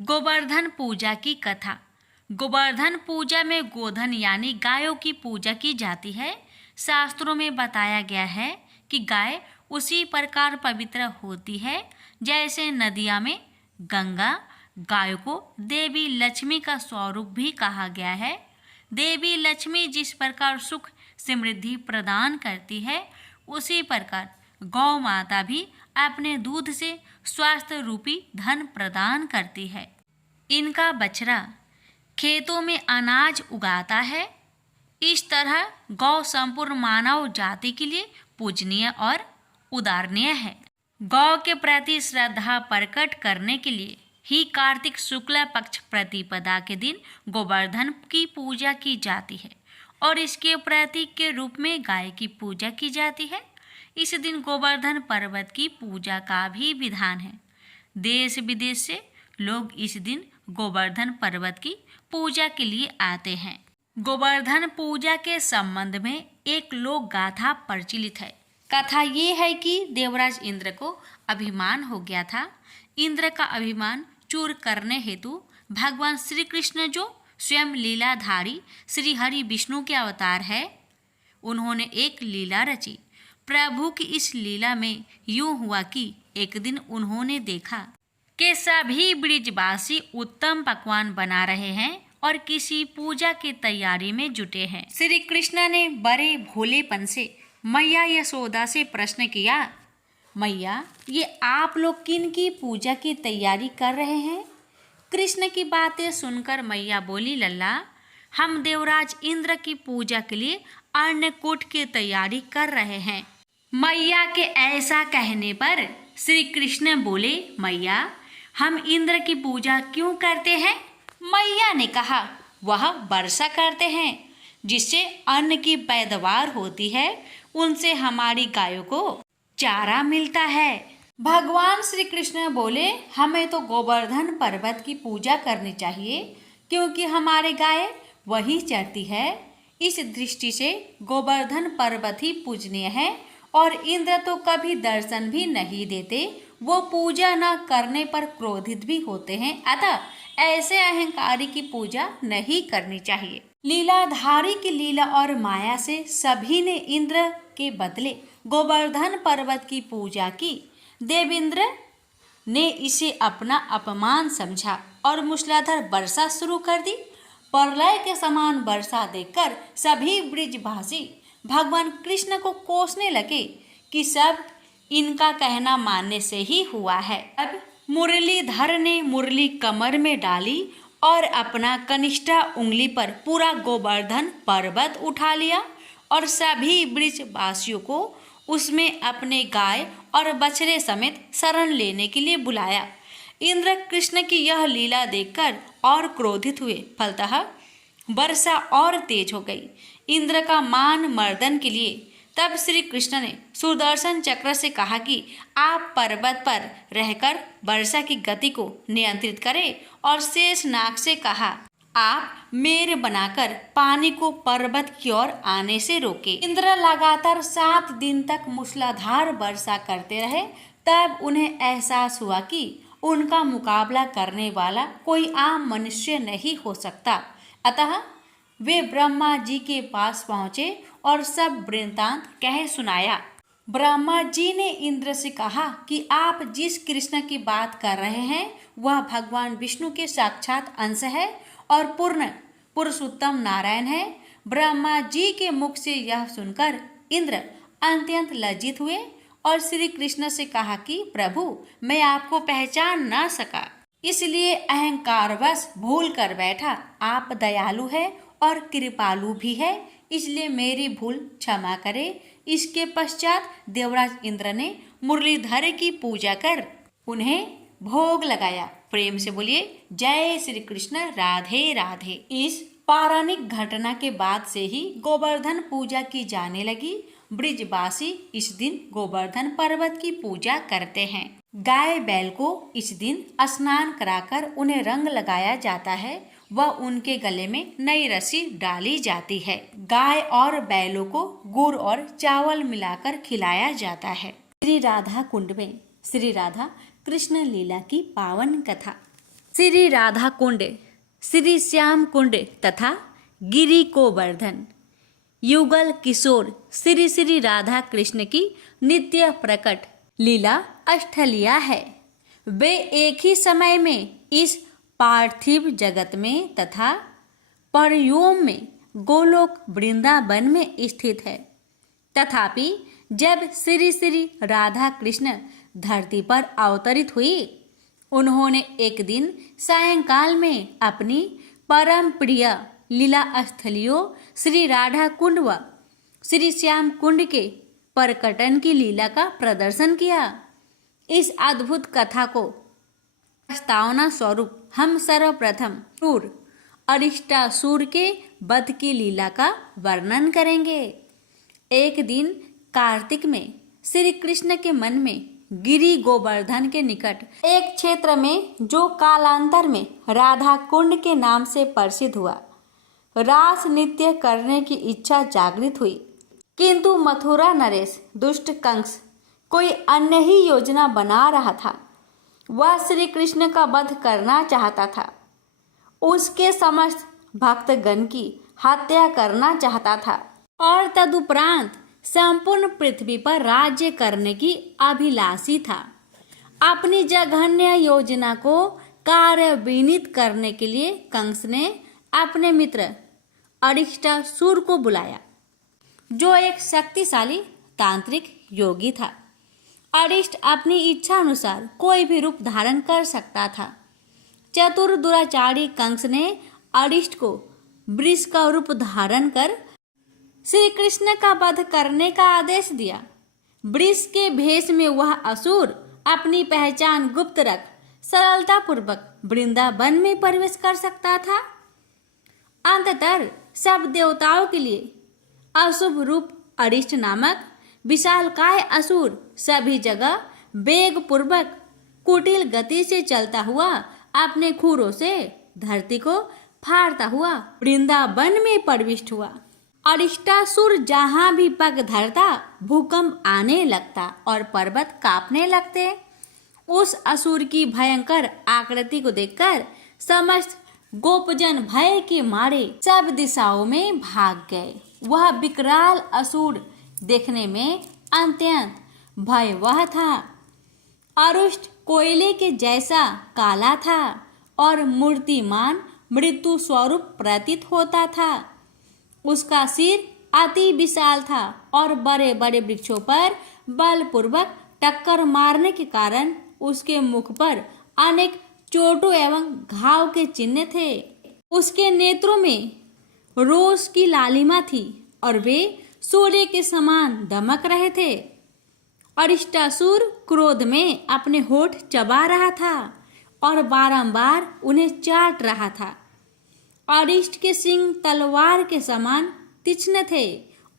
गोवर्धन पूजा की कथा। गोवर्धन पूजा में गोधन यानी गायों की पूजा की जाती है। शास्त्रों में बताया गया है कि गाय उसी प्रकार पवित्र होती है जैसे नदिया में गंगा। गाय को देवी लक्ष्मी का स्वरूप भी कहा गया है। देवी लक्ष्मी जिस प्रकार सुख समृद्धि प्रदान करती है, उसी प्रकार गौ माता भी अपने दूध से स्वास्थ्य रूपी धन प्रदान करती है। इनका बछड़ा खेतों में अनाज उगाता है। इस तरह गौ संपूर्ण मानव जाति के लिए पूजनीय और उदाहरणीय है। गौ के प्रति श्रद्धा प्रकट करने के लिए ही कार्तिक शुक्ल पक्ष प्रतिपदा के दिन गोवर्धन की पूजा की जाती है और इसके प्रतीक के रूप में गाय की पूजा की जाती है। इस दिन गोवर्धन पर्वत की पूजा का भी विधान है। देश विदेश से लोग इस दिन गोवर्धन पर्वत की पूजा के लिए आते हैं। गोवर्धन पूजा के संबंध में एक लोक गाथा प्रचलित है। कथा ये है कि देवराज इंद्र को अभिमान हो गया था। इंद्र का अभिमान चूर करने हेतु भगवान श्री कृष्ण, जो स्वयं लीलाधारी श्री हरि विष्णु के अवतार है, उन्होंने एक लीला रची। प्रभु की इस लीला में यूं हुआ कि एक दिन उन्होंने देखा कि सभी ब्रिजवासी उत्तम पकवान बना रहे हैं और किसी पूजा की तैयारी में जुटे हैं। श्री कृष्ण ने बड़े भोलेपन से मैया यशोदा से प्रश्न किया, मैया, ये आप लोग किन की पूजा की तैयारी कर रहे हैं? कृष्ण की बातें सुनकर मैया बोली, लल्ला, हम देवराज इंद्र की पूजा के लिए अन्नकूट की तैयारी कर रहे हैं। मैया के ऐसा कहने पर श्री कृष्ण बोले, मैया, हम इंद्र की पूजा क्यों करते हैं? मैया ने कहा, वह वर्षा करते हैं जिससे अन्न की पैदावार होती है, उनसे हमारी गायों को चारा मिलता है। भगवान श्री कृष्ण बोले, हमें तो गोवर्धन पर्वत की पूजा करनी चाहिए क्योंकि हमारे गाय वही चरती है। इस दृष्टि से गोवर्धन पर्वत ही पूजनीय है और इंद्र तो कभी दर्शन भी नहीं देते। वो पूजा न करने पर क्रोधित भी होते हैं। अतः ऐसे अहंकारी की पूजा नहीं करनी चाहिए। लीलाधारी की लीला और माया से सभी ने इंद्र के बदले गोवर्धन पर्वत की पूजा की। देवेंद्र ने इसे अपना अपमान समझा और मूसलाधार वर्षा शुरू कर दी। प्रलय के समान वर्षा देखकर सभी ब्रिजवासी भगवान कृष्ण को कोसने लगे कि सब इनका कहना मानने से ही हुआ है। अब मुरलीधर ने मुरली कमर में डाली और अपना कनिष्ठा उंगली पर पूरा गोवर्धन पर्वत उठा लिया और सभी ब्रिजवासियों को उसमें अपने गाय और बछड़े समेत शरण लेने के लिए बुलाया। इंद्र कृष्ण की यह लीला देखकर और क्रोधित हुए। फलतः वर्षा और तेज हो गई। इंद्र का मान मर्दन के लिए तब श्री कृष्ण ने सुदर्शन चक्र से कहा कि आप पर्वत पर रहकर वर्षा की गति को नियंत्रित करें और शेष नाग से कहा, आप मेर बनाकर पानी को पर्वत की ओर आने से रोके। इंद्र लगातार 7 दिन तक मूसलाधार वर्षा करते रहे। तब उन्हें एहसास हुआ कि उनका मुकाबला करने वाला कोई आम मनुष्य नहीं हो सकता। अतः वे ब्रह्मा जी के पास पहुँचे और सब वृत्तांत कह सुनाया। ब्रह्मा जी ने इंद्र से कहा कि आप जिस कृष्ण की बात कर रहे हैं वह भगवान विष्णु के साक्षात अंश है और पूर्ण पुरुषोत्तम नारायण है। ब्रह्मा जी के मुख से यह सुनकर इंद्र अत्यंत लज्जित हुए और श्री कृष्ण से कहा कि प्रभु, मैं आपको पहचान न सका, इसलिए अहंकारवश भूल कर बैठा। आप दयालु है और कृपालु भी है, इसलिए मेरी भूल क्षमा करे। इसके पश्चात देवराज इंद्र ने मुरलीधर की पूजा कर उन्हें भोग लगाया। प्रेम से बोलिए जय श्री कृष्ण, राधे राधे। इस पौराणिक घटना के बाद से ही गोवर्धन पूजा की जाने लगी। ब्रिजवासी इस दिन गोवर्धन पर्वत की पूजा करते हैं। गाय बैल को इस दिन स्नान कराकर उन्हें रंग लगाया जाता है व उनके गले में नई रस्सी डाली जाती है। गाय और बैलों को गुड़ और चावल मिलाकर खिलाया जाता है। श्री राधा कुंड में श्री राधा कृष्ण लीला की पावन कथा। श्री राधा कुंड, श्री श्याम कुंड तथा गिरी गोवर्धन। युगल किशोर श्री श्री राधा कृष्ण की नित्य प्रकट लीला अष्टलिया है। वे एक ही समय में इस पार्थिव जगत में तथा परयोम में गोलोक वृंदावन में स्थित है। तथापि जब श्री श्री राधा कृष्ण धरती पर अवतरित हुई, उन्होंने एक दिन सायंकाल में अपनी परम प्रिय लीला स्थलियों श्री राधा कुंड व श्री श्याम कुंड के प्रकटन की लीला का प्रदर्शन किया। इस अद्भुत कथा को प्रस्तावना स्वरूप हम सर्वप्रथम क्रूर अरिष्टासुर के वध की लीला का वर्णन करेंगे। एक दिन कार्तिक में श्री कृष्ण के मन में गिरी गोवर्धन के निकट एक क्षेत्र में, जो कालांतर में राधा कुंड के नाम से प्रसिद्ध हुआ, रास नृत्य करने की इच्छा जागृत हुई। किंतु मथुरा नरेश दुष्ट कंस कोई अन्य ही योजना बना रहा था। वह श्री कृष्ण का वध करना चाहता था, उसके समस्त भक्तगण की हत्या करना चाहता था और तदुपरांत संपूर्ण पृथ्वी पर राज्य करने की अभिलाषी था। अपनी जघन्य योजना को कार्यान्वित करने के लिए कंस ने अपने मित्र अरिष्टासुर को बुलाया, जो एक शक्तिशाली तांत्रिक योगी था। अरिष्ट अपनी इच्छा अनुसार कोई भी रूप धारण कर सकता था। चतुर दुराचारी कंस ने अरिष्ट को वृष का रूप धारण कर श्री कृष्ण का वध करने का आदेश दिया। वृष के भेष में वह असुर अपनी पहचान गुप्त रख सरलता पूर्वक वृंदावन में प्रवेश कर सकता था। अंततः सब देवताओं के लिए अशुभ रूप अरिष्ट नामक विशालकाय असुर सभी जगह वेग पूर्वक कुटिल गति से चलता हुआ अपने खुरों से धरती को फाड़ता हुआ वृंदावन में प्रविष्ट हुआ। अरिष्टासुर जहां भी पग धरता, भूकंप आने लगता और पर्वत कांपने लगते। उस असुर की भयंकर आकृति को देखकर समस्त गोपजन भय के मारे सब दिशाओं में भाग गए। वह विकराल असुर देखने में अत्यंत भयावह था। अरुष्ट कोयले के जैसा काला था और मूर्तिमान मृत्यु स्वरूप प्रतीत होता था। उसका सिर अति विशाल था और बड़े बड़े वृक्षों पर बलपूर्वक टक्कर मारने के कारण उसके मुख पर अनेक चोटों एवं घाव के चिन्ह थे। उसके नेत्रों में रोष की लालिमा थी और वे सूर्य के समान दमक रहे थे। अरिष्टासुर क्रोध में अपने होठ चबा रहा था और बारंबार उन्हें चाट रहा था। अरिष्ट के सिंग तलवार के समान तीक्ष्ण थे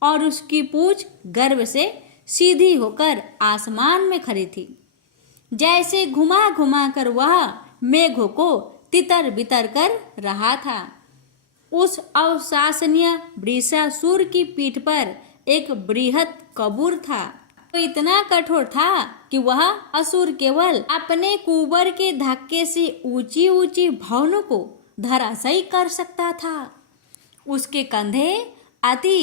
और उसकी पूंछ गर्व से सीधी होकर आसमान में खड़ी थी। जैसे घुमा घुमा कर वह मेघों को तितर बितर कर रहा था। उस अविश्वसनीय वृषासुर की पीठ पर एक बृहत कबूर था। तो इतना कठोर था कि वह असुर केवल अपने कुबर के धक्के से ऊंची ऊंची भवनों को धराशायी कर सकता था। उसके कंधे अति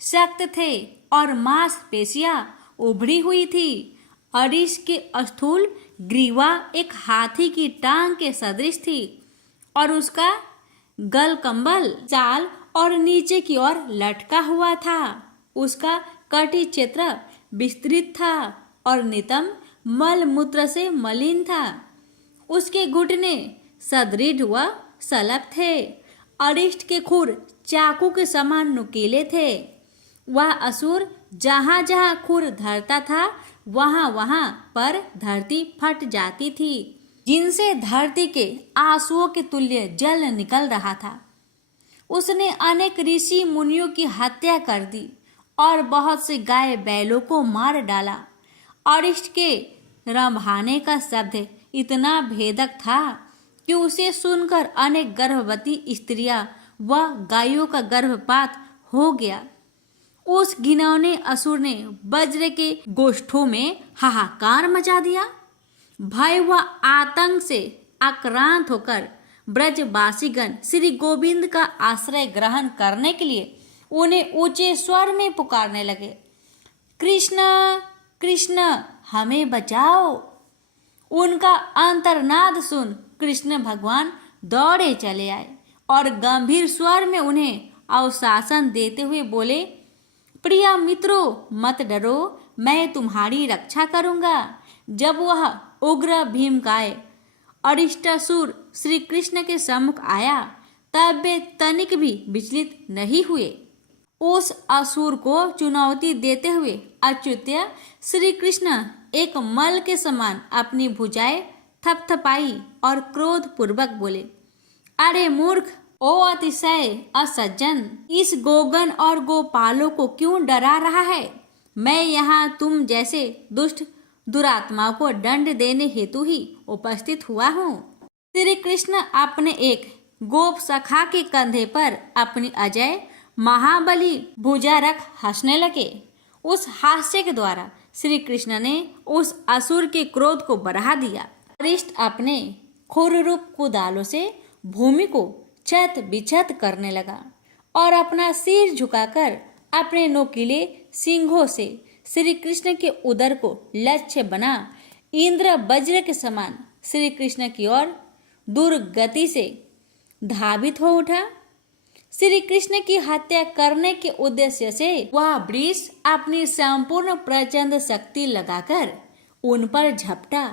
सख्त थे और मांसपेशियां उभरी हुई थी। अरिष्ट के स्थूल ग्रीवा एक हाथी की टांग के सदृश थी और उसका गलकंबल चाल और नीचे की ओर लटका हुआ था। उसका कटी क्षेत्र विस्तृत था और नितंब मल मूत्र से मलिन था। उसके घुटने सदृढ़ व सलप थे। अरिष्ट के खुर चाकू के समान नुकीले थे। वह असुर जहां जहां खुर धरता था, वहां वहां पर धरती फट जाती थी, जिनसे धरती के आंसुओं के तुल्य जल निकल रहा था। उसने अनेक ऋषि मुनियों की हत्या कर दी और बहुत से गाय बैलों को मार डाला। अरिष्ट के रंभाने का शब्द इतना भेदक था कि उसे सुनकर अनेक गर्भवती स्त्रियां व गायों का गर्भपात हो गया। उस घिनौने असुर ने वज्र के गोष्ठों में हाहाकार मचा दिया। भय व आतंक से आक्रांत होकर ब्रजवासीगण श्री गोविंद का आश्रय ग्रहण करने के लिए उन्हें ऊंचे स्वर में पुकारने लगे, कृष्ण कृष्ण हमें बचाओ। उनका अंतर्नाद सुन कृष्ण भगवान दौड़े चले आए और गंभीर स्वर में उन्हें अवशासन देते हुए बोले, प्रिय मित्रों मत डरो, मैं तुम्हारी रक्षा करूंगा। जब वह उग्र भीमकाय अरिष्टासुर श्री कृष्ण के सम्मुख आया तब वे तनिक भी विचलित नहीं हुए। उस असुर को चुनौती देते हुए अच्युत्य श्री कृष्ण एक मल के समान अपनी भुजाएं थपथपाई और क्रोध पूर्वक बोले, अरे मूर्ख, ओ अतिशय असज्जन, इस गोगन और गोपालों को क्यों डरा रहा है? मैं यहाँ तुम जैसे दुष्ट दुरात्माओं को दंड देने हेतु ही उपस्थित हुआ हूँ। श्री कृष्ण अपने एक गोप सखा के कंधे पर अपनी अजय महाबली भुजा रख हंसने लगे। उस हास्य के द्वारा श्री कृष्ण ने उस असुर के क्रोध को बढ़ा दिया। अरिष्ट अपने खुर रूप कुदालों से भूमि को चत बिचत करने लगा और अपना सिर झुकाकर अपने नोकीले सिंघों से श्री कृष्ण के उदर को लक्ष्य बना इंद्र वज्र के समान श्री कृष्ण की ओर दुर्गति से धावित हो उठा। श्री कृष्ण की हत्या करने के उद्देश्य से वह वृष अपनी संपूर्ण प्रचंड शक्ति लगाकर उन पर झपटा,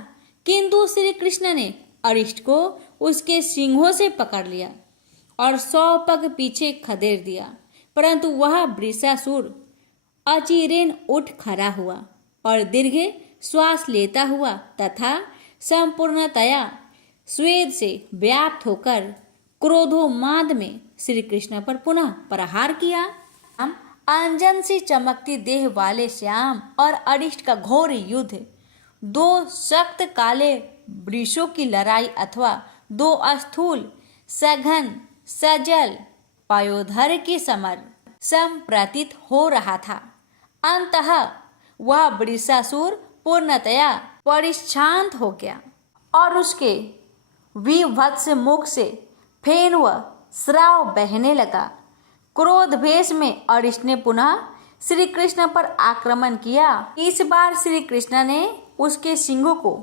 किंतु श्री कृष्ण ने अरिष्ट को उसके सिंहों से पकड़ लिया और 100 पग पीछे खदेड़ दिया। परंतु वह वृषासुर अचिरेण उठ खड़ा हुआ और दीर्घ श्वास लेता हुआ तथा संपूर्णतया स्वेद से व्याप्त होकर क्रोधोन्माद में श्री कृष्ण पर पुनः प्रहार किया। हम अंजन से चमकती देह वाले श्याम और अरिष्ट का घोर युद्ध, 2 सख्त काले वृषों की लड़ाई अथवा 2 स्थूल सघन सजल पायोधर के समर संप्रतीत हो रहा था। अंततः वह वृषासुर पूर्णतया परिशांत हो गया और उसके विभत्स मुख से फेन व श्राव बहने लगा। क्रोध भेष में अरिष्ट ने पुनः श्री कृष्ण पर आक्रमण किया। इस बार श्री कृष्ण ने उसके सिंहों को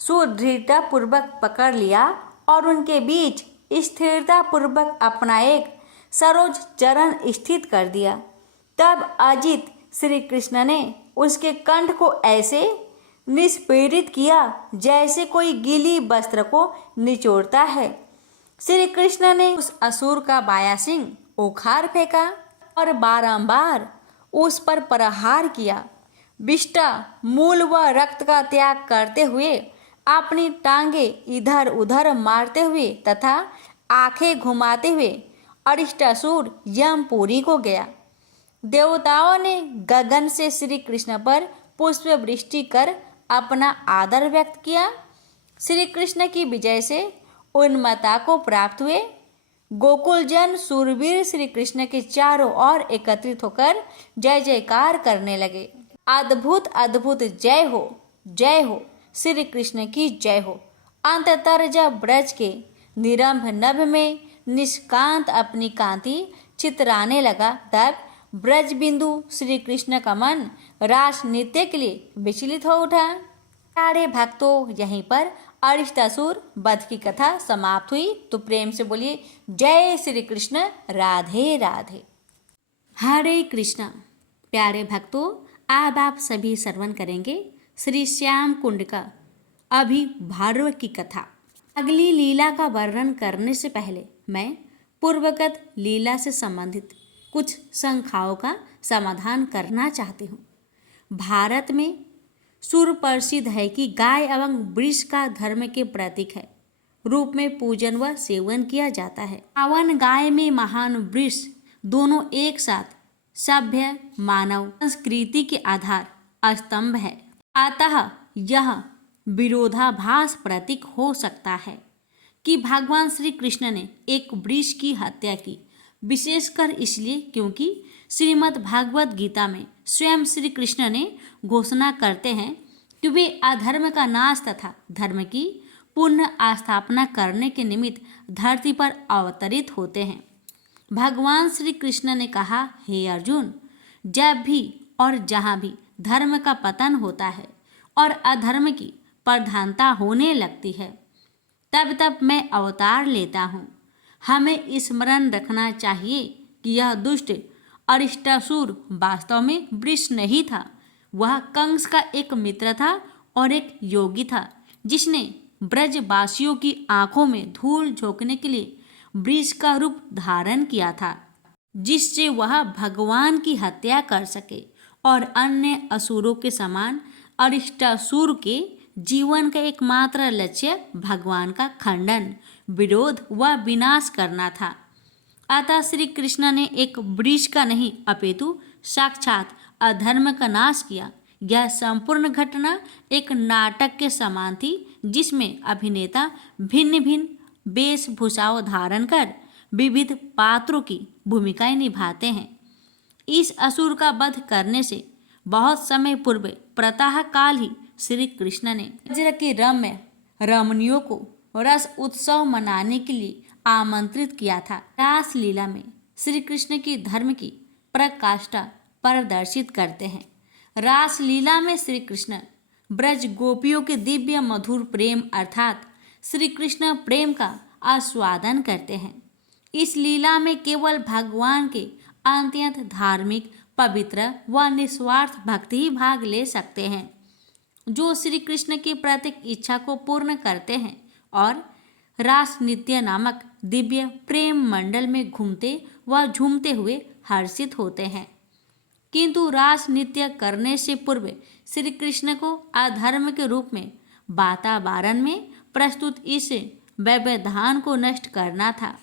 सुदृढ़ता पूर्वक पकड़ लिया और उनके बीच स्थिरता पूर्वक अपना एक सरोज चरण स्थित कर दिया। तब अजित श्री कृष्ण ने उसके कंठ को ऐसे निष्पीड़ित किया जैसे कोई गीली वस्त्र को निचोड़ता है। श्री कृष्ण ने उस असुर का बायां सिंह उखाड़ फेंका और बारंबार उस पर प्रहार किया। विष्टा मूल व रक्त का त्याग करते हुए अपनी टांगे इधर उधर मारते हुए तथा आंखें घुमाते हुए अरिष्टासुर यमपुरी को गया। देवताओं ने गगन से श्री कृष्ण पर पुष्प वृष्टि कर अपना आदर व्यक्त किया। श्री कृष्ण की विजय से उन्मत्ता को प्राप्त हुए गोकुल जन सूरवीर श्री कृष्ण के चारों ओर एकत्रित होकर जय जयकार करने लगे। अद्भुत अद्भुत जय हो श्री कृष्ण की जय हो। अंततर जब ब्रज के निरंभ नभ में निष्कांत अपनी कांति चितराने लगा तब ब्रज बिंदु श्री कृष्ण का मन रास नृत्य के लिए विचलित हो उठा। प्यारे भक्तों, यहीं पर अरिष्टासुर वध की कथा समाप्त हुई। तो प्रेम से बोलिए जय श्री कृष्ण, राधे राधे। हरे कृष्णा। प्यारे भक्तों, अब आप सभी श्रवण करेंगे श्री श्याम कुंड का अभिभार्व की कथा। अगली लीला का वर्णन करने से पहले मैं पूर्वगत लीला से संबंधित कुछ शंकाओं का समाधान करना चाहती हूँ। भारत में सुप्रसिद्ध है कि गाय एवं वृष का धर्म के प्रतीक है रूप में पूजन व सेवन किया जाता है। पावन गाय में महान वृष दोनों एक साथ सभ्य मानव संस्कृति के आधार स्तंभ है। अतः यह विरोधाभास प्रतीक हो सकता है कि भगवान श्री कृष्ण ने एक वृष की हत्या की, विशेषकर इसलिए क्योंकि श्रीमद् भागवत गीता में स्वयं श्री कृष्ण ने घोषणा करते हैं कि वे अधर्म का नाश तथा धर्म की पुनः स्थापना करने के निमित्त धरती पर अवतरित होते हैं। भगवान श्री कृष्ण ने कहा, हे अर्जुन, जब भी और जहाँ भी धर्म का पतन होता है और अधर्म की प्रधानता होने लगती है, तब तब मैं अवतार लेता हूँ। हमें स्मरण रखना चाहिए कि यह दुष्ट अरिष्टासुर वास्तव में वृष नहीं था। वह कंस का एक मित्र था और एक योगी था, जिसने ब्रजवासियों की आंखों में धूल झोंकने के लिए वृष का रूप धारण किया था, जिससे वह भगवान की हत्या कर सके और अन्य असुरों के समान अरिष्टासुर के जीवन का एकमात्र लक्ष्य भगवान का खंडन, विरोध व विनाश करना था। अतः श्री कृष्ण ने एक वृष का नहीं अपितु साक्षात अधर्म का नाश किया। यह संपूर्ण घटना एक नाटक के समान थी, जिसमें अभिनेता भिन्न भिन्न वेशभूषाओं धारण कर विविध पात्रों की भूमिकाएं निभाते हैं। इस असुर का वध करने से बहुत समय पूर्व प्रातः काल ही श्री कृष्ण ने वज्र की रम्य रमणियों को रस उत्सव मनाने के लिए आमंत्रित किया था। रास लीला में श्री कृष्ण की धर्म की प्रकाष्ठा प्रदर्शित करते हैं। रास लीला में श्री कृष्ण ब्रज गोपियों के दिव्य मधुर प्रेम अर्थात श्री कृष्ण प्रेम का आस्वादन करते हैं। इस लीला में केवल भगवान के अत्यंत धार्मिक, पवित्र व निस्वार्थ भक्ति ही भाग ले सकते हैं, जो श्री कृष्ण की प्रत्येक इच्छा को पूर्ण करते हैं और रास नृत्य नामक दिव्य प्रेम मंडल में घूमते व झूमते हुए हर्षित होते हैं। किंतु रास नृत्य करने से पूर्व श्री कृष्ण को अधर्म के रूप में वातावरण में प्रस्तुत इस व्यवधान को नष्ट करना था।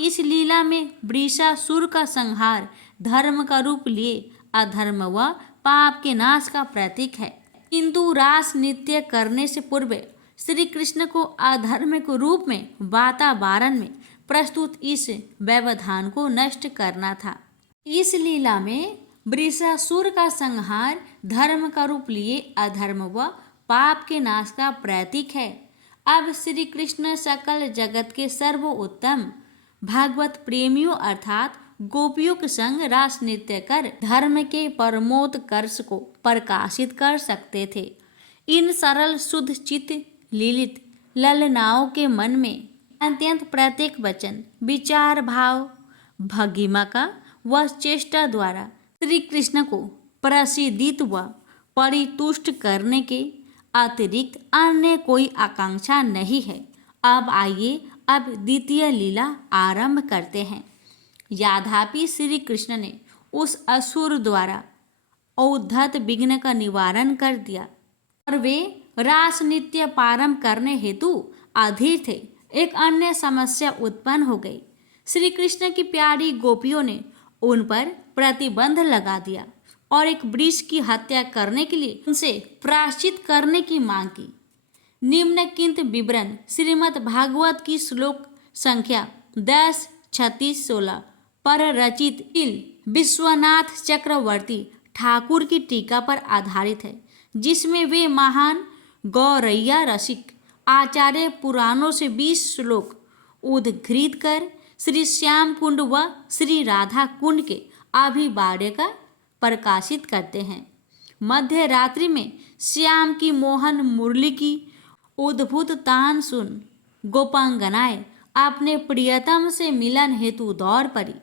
इस लीला में वृषासुर का संहार धर्म का रूप लिए अधर्म व पाप के नाश का प्रतीक है। किंतु रास नृत्य करने से पूर्व श्री कृष्ण को अधर्म के रूप में वातावरण में प्रस्तुत इस व्यवधान को नष्ट करना था। इस लीला में वृषासुर का संहार धर्म का रूप लिए अधर्म व पाप के नाश का प्रतीक है। अब श्री कृष्ण सकल जगत के सर्वोत्तम भागवत प्रेमियों अर्थात गोपियों के संग रास नृत्य कर धर्म के परमोत्कर्ष को प्रकाशित कर सकते थे। इन सरल शुद्ध चित्त लीलित ललनाओं के मन में अत्यंत प्रत्येक वचन, विचार, भाव, भंगिमा का व चेष्टा द्वारा श्री कृष्ण को प्रसिद्धित व परितुष्ट करने के अतिरिक्त अन्य कोई आकांक्षा नहीं है। अब आइए अब द्वितीय लीला आरंभ करते हैं। याद्यपि श्री कृष्ण ने उस असुर द्वारा औद्धत विघ्न का निवारण कर दिया और वे रास नृत्य प्रारंभ करने हेतु अधीर थे, एक अन्य समस्या उत्पन्न हो गई। श्री कृष्ण की प्यारी गोपियों ने उन पर प्रतिबंध लगा दिया और एक वृष की हत्या करने के लिए उनसे प्रायश्चित करने की मांग की। निम्नलिखित विवरण श्रीमद् भागवत की श्लोक संख्या 10, 36, 16 पर रचित विश्वनाथ चक्रवर्ती ठाकुर की टीका पर आधारित है, जिसमें वे महान गौरैया रसिक आचार्य पुराणों से 20 श्लोक उद्धृत कर श्री श्याम कुंड व श्री राधा कुंड के अभिवाद्य का प्रकाशित करते हैं। मध्य रात्रि में श्याम की मोहन मुरली की उद्भुत तान सुन गोपांगनाएं अपने प्रियतम से मिलन हेतु दौड़ पड़ी।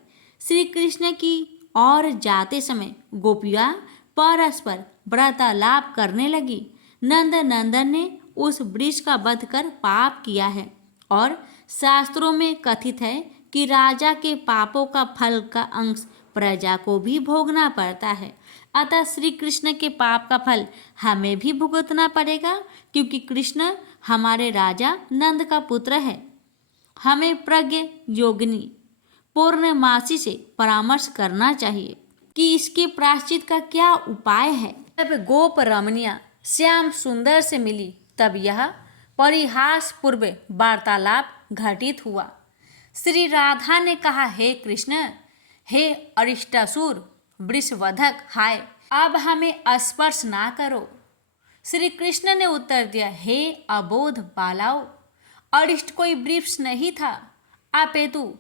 श्री कृष्ण की ओर जाते समय गोपियां परस्पर वार्तालाप करने लगी। नंद नंदन ने उस वृष का वध कर पाप किया है और शास्त्रों में कथित है कि राजा के पापों का फल का अंश प्रजा को भी भोगना पड़ता है। अतः श्री कृष्ण के पाप का फल हमें भी भुगतना पड़ेगा, क्योंकि कृष्ण हमारे राजा नंद का पुत्र है। हमें प्रज्ञ योगिनी पूर्णमासी से परामर्श करना चाहिए कि इसके प्रायश्चित का क्या उपाय है। जब गोप रमणिया श्याम सुंदर से मिली, तब यह परिहास पूर्व वार्तालाप घटित हुआ। श्री राधा ने कहा, हे कृष्ण, हे अरिष्टासुर वृषवधक, हाय, अब हमें स्पर्श ना करो। श्री कृष्ण ने उत्तर दिया, हे अबोध बालाओ, अरिष्ट कोई वृक्ष नहीं था, अपितु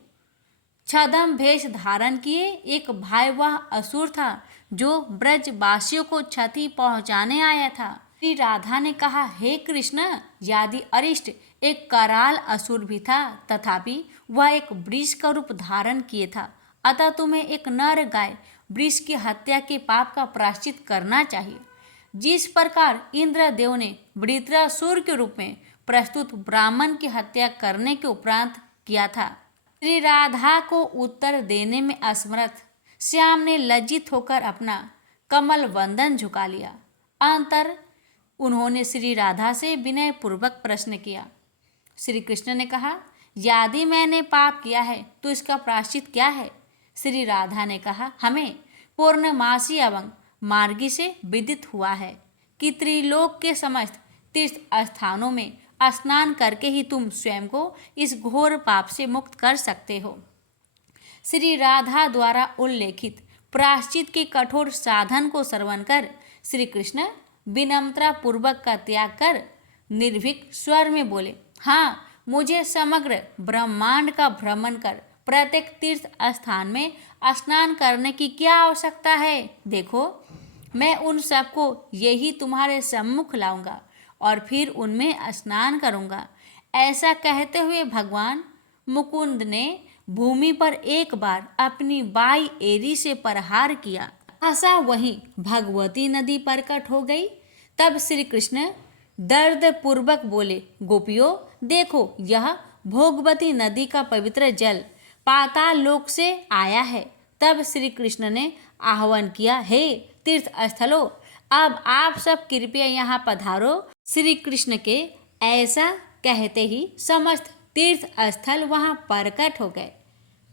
छद्म भेष धारण किए एक भयावह असुर था जो ब्रजवासियों को क्षति पहुंचाने आया था। श्री राधा ने कहा, हे कृष्ण, यदि अरिष्ट एक कराल असुर भी था, तथापि वह एक वृक्ष का रूप धारण किए था, अतः तुम्हें एक नर गाय वृक्ष की हत्या के पाप का प्रायश्चित करना चाहिए। जिस प्रकार इंद्रदेव ने वृत्रासुर के रूप में प्रस्तुत ब्राह्मण की हत्या करने के उपरांत किया था। श्री राधा को उत्तर देने में असमर्थ श्याम ने लज्जित होकर अपना कमल वंदन झुका लिया। अंतर उन्होंने श्री राधा से विनय पूर्वक प्रश्न किया। श्री कृष्ण ने कहा, यदि मैंने पाप किया है तो इसका प्रायश्चित क्या है? श्री राधा ने कहा, हमें पूर्णमासी एवं मार्गी से विदित हुआ है कि त्रिलोक के समस्त तीर्थ स्थानों में स्नान करके ही तुम स्वयं को इस घोर पाप से मुक्त कर सकते हो। श्री राधा द्वारा उल्लेखित प्रायश्चित के कठोर साधन को श्रवण कर श्री कृष्ण विनम्रता पूर्वक का त्याग कर निर्भीक स्वर में बोले, हाँ, मुझे समग्र ब्रह्मांड का भ्रमण कर प्रत्येक तीर्थ स्थान में स्नान करने की क्या आवश्यकता है? देखो, मैं उन सबको यही तुम्हारे सम्मुख लाऊंगा और फिर उनमें स्नान करूंगा। ऐसा कहते हुए भगवान मुकुंद ने भूमि पर एक बार अपनी बाई एरी से प्रहार किया। आशा वहीं भगवती नदी प्रकट हो गई। तब श्री कृष्ण दर्द पूर्वक बोले, गोपियों, देखो, यह भोगवती नदी का पवित्र जल पाताल लोक से आया है। तब श्री कृष्ण ने आह्वान किया, हे तीर्थ स्थलों, अब आप सब कृपया यहाँ पधारो। श्री कृष्ण के ऐसा कहते ही समस्त तीर्थ स्थल वहाँ प्रकट हो गए।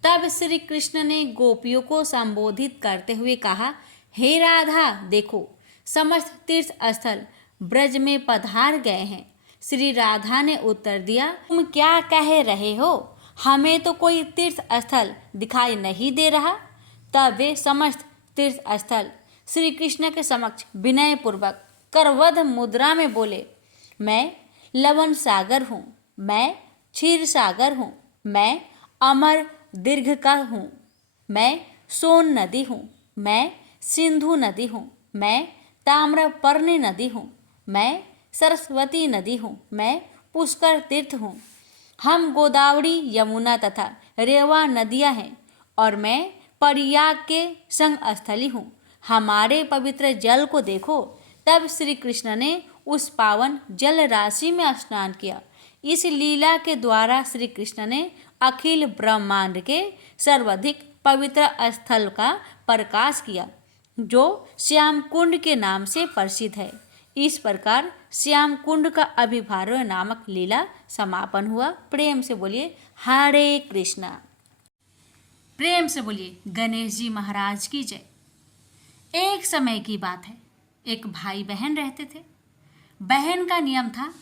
तब श्री कृष्ण ने गोपियों को संबोधित करते हुए कहा, हे राधा, देखो, समस्त तीर्थ स्थल ब्रज में पधार गए हैं। श्री राधा ने उत्तर दिया, तुम क्या कह रहे हो? हमें तो कोई तीर्थ स्थल दिखाई नहीं दे रहा। तब वे समस्त तीर्थ स्थल श्री कृष्ण के समक्ष विनय पूर्वक करवध मुद्रा में बोले, मैं लवण सागर हूँ, मैं क्षीर सागर हूँ, मैं अमर दीर्घ का हूँ, मैं सोन नदी हूँ, मैं सिंधु नदी हूँ, मैं ताम्रपर्णी नदी हूँ, मैं सरस्वती नदी हूँ, मैं पुष्कर तीर्थ हूँ। हम गोदावरी, यमुना तथा रेवा नदियाँ हैं और मैं प्रयाग के संग स्थली हूँ। हमारे पवित्र जल को देखो। तब श्री कृष्ण ने उस पावन जल राशि में स्नान किया। इस लीला के द्वारा श्री कृष्ण ने अखिल ब्रह्मांड के सर्वाधिक पवित्र स्थल का प्रकाश किया, जो श्याम कुंड के नाम से प्रसिद्ध है। इस प्रकार श्याम कुंड का अभिभार्य नामक लीला समापन हुआ। प्रेम से बोलिए हरे कृष्णा। प्रेम से बोलिए गणेश जी महाराज की जय। एक समय की बात है, एक भाई बहन रहते थे। बहन का नियम था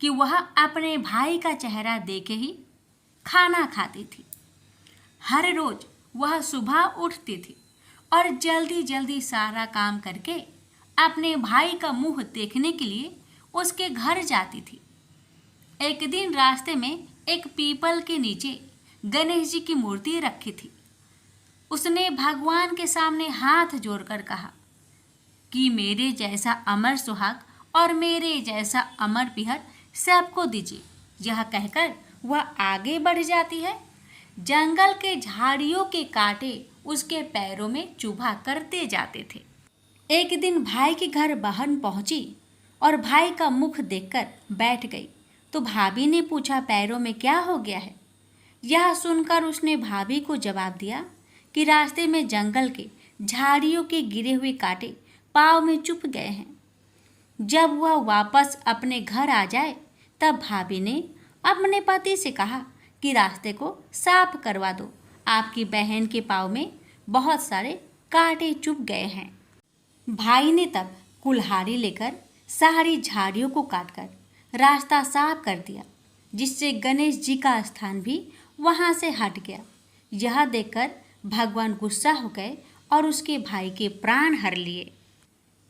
कि वह अपने भाई का चेहरा देखे ही खाना खाती थी। हर रोज वह सुबह उठती थी और जल्दी जल्दी सारा काम करके अपने भाई का मुंह देखने के लिए उसके घर जाती थी। एक दिन रास्ते में एक पीपल के नीचे गणेश जी की मूर्ति रखी थी। उसने भगवान के सामने हाथ जोड़कर कहा कि मेरे जैसा अमर सुहाग और मेरे जैसा अमर पिहर सबको दीजिए। यह कहकर वह आगे बढ़ जाती है। जंगल के झाड़ियों के कांटे उसके पैरों में चुभा करते जाते थे। एक दिन भाई के घर बहन पहुंची और भाई का मुख देखकर बैठ गई तो भाभी ने पूछा, पैरों में क्या हो गया है? यह सुनकर उसने भाभी को जवाब दिया कि रास्ते में जंगल के झाड़ियों के गिरे हुए कांटे पाँव में चुभ गए हैं। जब वह वापस अपने घर आ जाए तब भाभी ने अपने पति से कहा कि रास्ते को साफ करवा दो, आपकी बहन के पाँव में बहुत सारे कांटे चुभ गए हैं। भाई ने तब कुल्हाड़ी लेकर सारी झाड़ियों को काटकर रास्ता साफ कर दिया, जिससे गणेश जी का स्थान भी वहाँ से हट गया। यह देखकर भगवान गुस्सा हो गए और उसके भाई के प्राण हर लिए।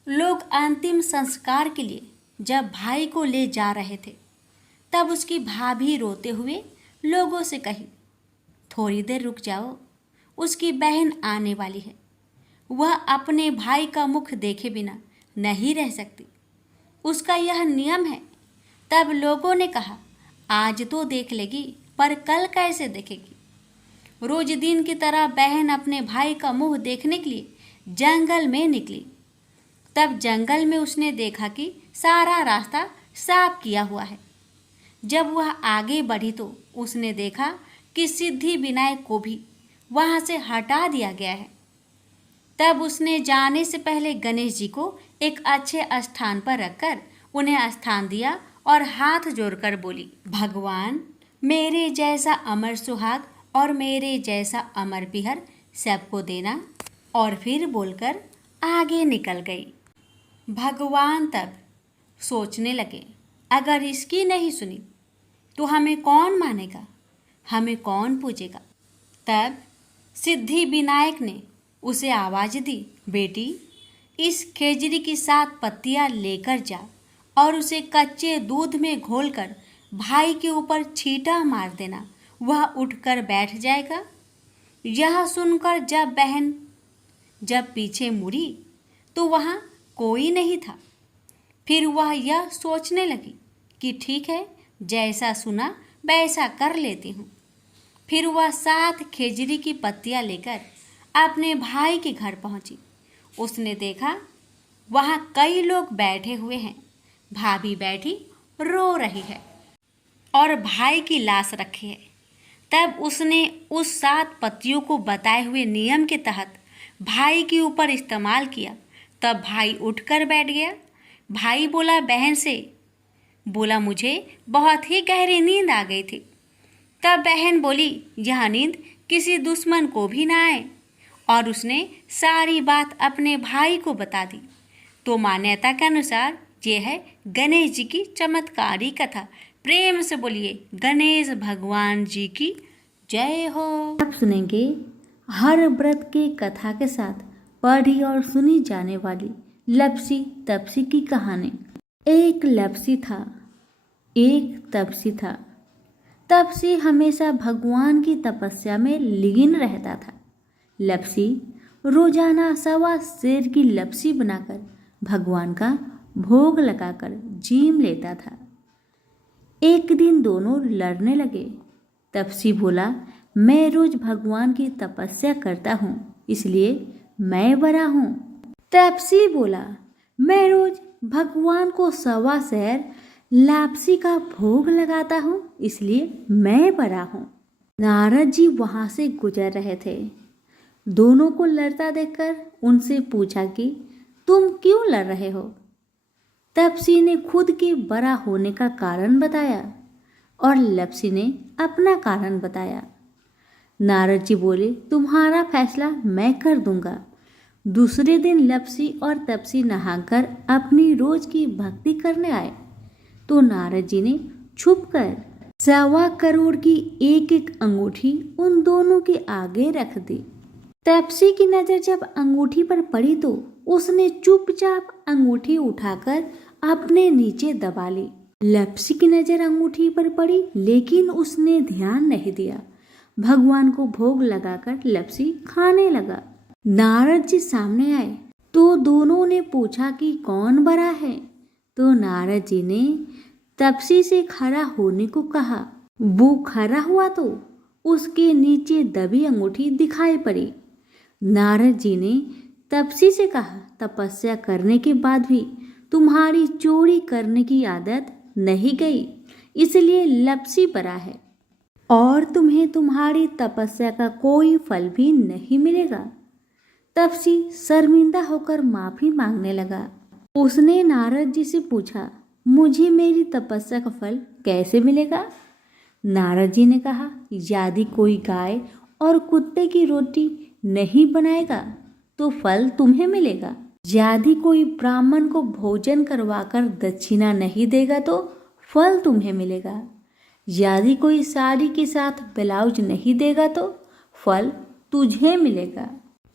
लोग अंतिम संस्कार के लिए जब भाई को ले जा रहे थे तब उसकी भाभी रोते हुए लोगों से कही, थोड़ी देर रुक जाओ, उसकी बहन आने वाली है, वह अपने भाई का मुख देखे बिना नहीं रह सकती, उसका यह नियम है। तब लोगों ने कहा, आज तो देख लेगी, पर कल कैसे देखेगी। रोज दिन की तरह बहन अपने भाई का मुंह देखने के लिए जंगल में निकली। तब जंगल में उसने देखा कि सारा रास्ता साफ किया हुआ है। जब वह आगे बढ़ी तो उसने देखा कि सिद्धि विनायक को भी वहाँ से हटा दिया गया है। तब उसने जाने से पहले गणेश जी को एक अच्छे स्थान पर रखकर उन्हें स्थान दिया और हाथ जोड़कर बोली, भगवान, मेरे जैसा अमर सुहाग और मेरे जैसा अमर पिहर सबको देना। और फिर बोलकर आगे निकल गई। भगवान तब सोचने लगे, अगर इसकी नहीं सुनी तो हमें कौन मानेगा, हमें कौन पूजेगा। तब सिद्धि विनायक ने उसे आवाज़ दी, बेटी, इस खेजड़ी की 7 पत्तियां लेकर जा और उसे कच्चे दूध में घोलकर भाई के ऊपर छींटा मार देना, वह उठकर बैठ जाएगा। यह सुनकर जब बहन पीछे मुड़ी तो वहाँ कोई नहीं था। फिर वह यह सोचने लगी कि ठीक है, जैसा सुना वैसा कर लेती हूँ। फिर वह 7 खेजड़ी की पत्तियां लेकर अपने भाई के घर पहुँची। उसने देखा वहाँ कई लोग बैठे हुए हैं, भाभी बैठी रो रही है और भाई की लाश रखी है। तब उसने उस 7 पत्तियों को बताए हुए नियम के तहत भाई के ऊपर इस्तेमाल किया। तब भाई उठकर बैठ गया। भाई बोला बहन से, बोला मुझे बहुत ही गहरी नींद आ गई थी। तब बहन बोली, यह नींद किसी दुश्मन को भी ना आए। और उसने सारी बात अपने भाई को बता दी। तो मान्यता के अनुसार ये है गणेश जी की चमत्कारी कथा। प्रेम से बोलिए गणेश भगवान जी की जय हो। अब सुनेंगे हर व्रत के कथा के साथ पढ़ी और सुनी जाने वाली लपसी तपसी की कहानी। एक लपसी था, एक तपसी था। तपसी हमेशा भगवान की तपस्या में लीन रहता था। लपसी रोजाना 1.25 सेर की लपसी बनाकर भगवान का भोग लगाकर जीम लेता था। एक दिन दोनों लड़ने लगे। तपसी बोला, मैं रोज भगवान की तपस्या करता हूँ, इसलिए मैं बड़ा हूँ। तपसी बोला, मैं रोज भगवान को 1.25 सेर लापसी का भोग लगाता हूँ, इसलिए मैं बड़ा हूँ। नारद जी वहाँ से गुजर रहे थे। दोनों को लड़ता देखकर उनसे पूछा कि तुम क्यों लड़ रहे हो। तपसी ने खुद के बड़ा होने का कारण बताया और लपसी ने अपना कारण बताया। नारद जी बोले, तुम्हारा फैसला मैं कर दूंगा। दूसरे दिन लपसी और तपसी नहाकर अपनी रोज की भक्ति करने आए तो नारद जी ने छुपकर 1.25 करोड़ की एक अंगूठी उन दोनों के आगे रख दी। तपसी की नजर जब अंगूठी पर पड़ी तो उसने चुपचाप अंगूठी उठाकर अपने नीचे दबा ली। लपसी की नजर अंगूठी पर पड़ी लेकिन उसने ध्यान नहीं दिया। भगवान को भोग लगाकर लपसी खाने लगा। नारद जी सामने आए तो दोनों ने पूछा कि कौन बड़ा है। तो नारद जी ने तपसी से खड़ा होने को कहा। वो खड़ा हुआ तो उसके नीचे दबी अंगूठी दिखाई पड़ी। नारद जी ने तपसी से कहा, तपस्या करने के बाद भी तुम्हारी चोरी करने की आदत नहीं गई, इसलिए लपसी बड़ा है और तुम्हें तुम्हारी तपस्या का कोई फल भी नहीं मिलेगा। तपसी शर्मिंदा होकर माफी मांगने लगा। उसने नारद जी से पूछा, मुझे मेरी तपस्या का फल कैसे मिलेगा। नारद जी ने कहा, यदि कोई गाय और कुत्ते की रोटी नहीं बनाएगा तो फल तुम्हें मिलेगा। यदि कोई ब्राह्मण को भोजन करवाकर दक्षिणा नहीं देगा तो फल तुम्हें मिलेगा। यदि कोई साड़ी के साथ ब्लाउज नहीं देगा तो फल तुझे मिलेगा।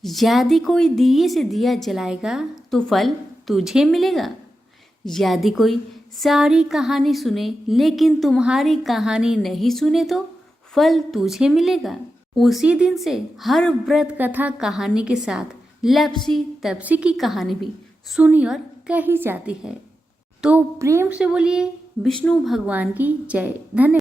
यदि कोई दिए से दिया जलाएगा तो फल तुझे मिलेगा। यदि कोई सारी कहानी सुने लेकिन तुम्हारी कहानी नहीं सुने तो फल तुझे मिलेगा। उसी दिन से हर व्रत कथा कहानी के साथ लपसी तपसी की कहानी भी सुनी और कही जाती है। तो प्रेम से बोलिए विष्णु भगवान की जय। धन्यवाद।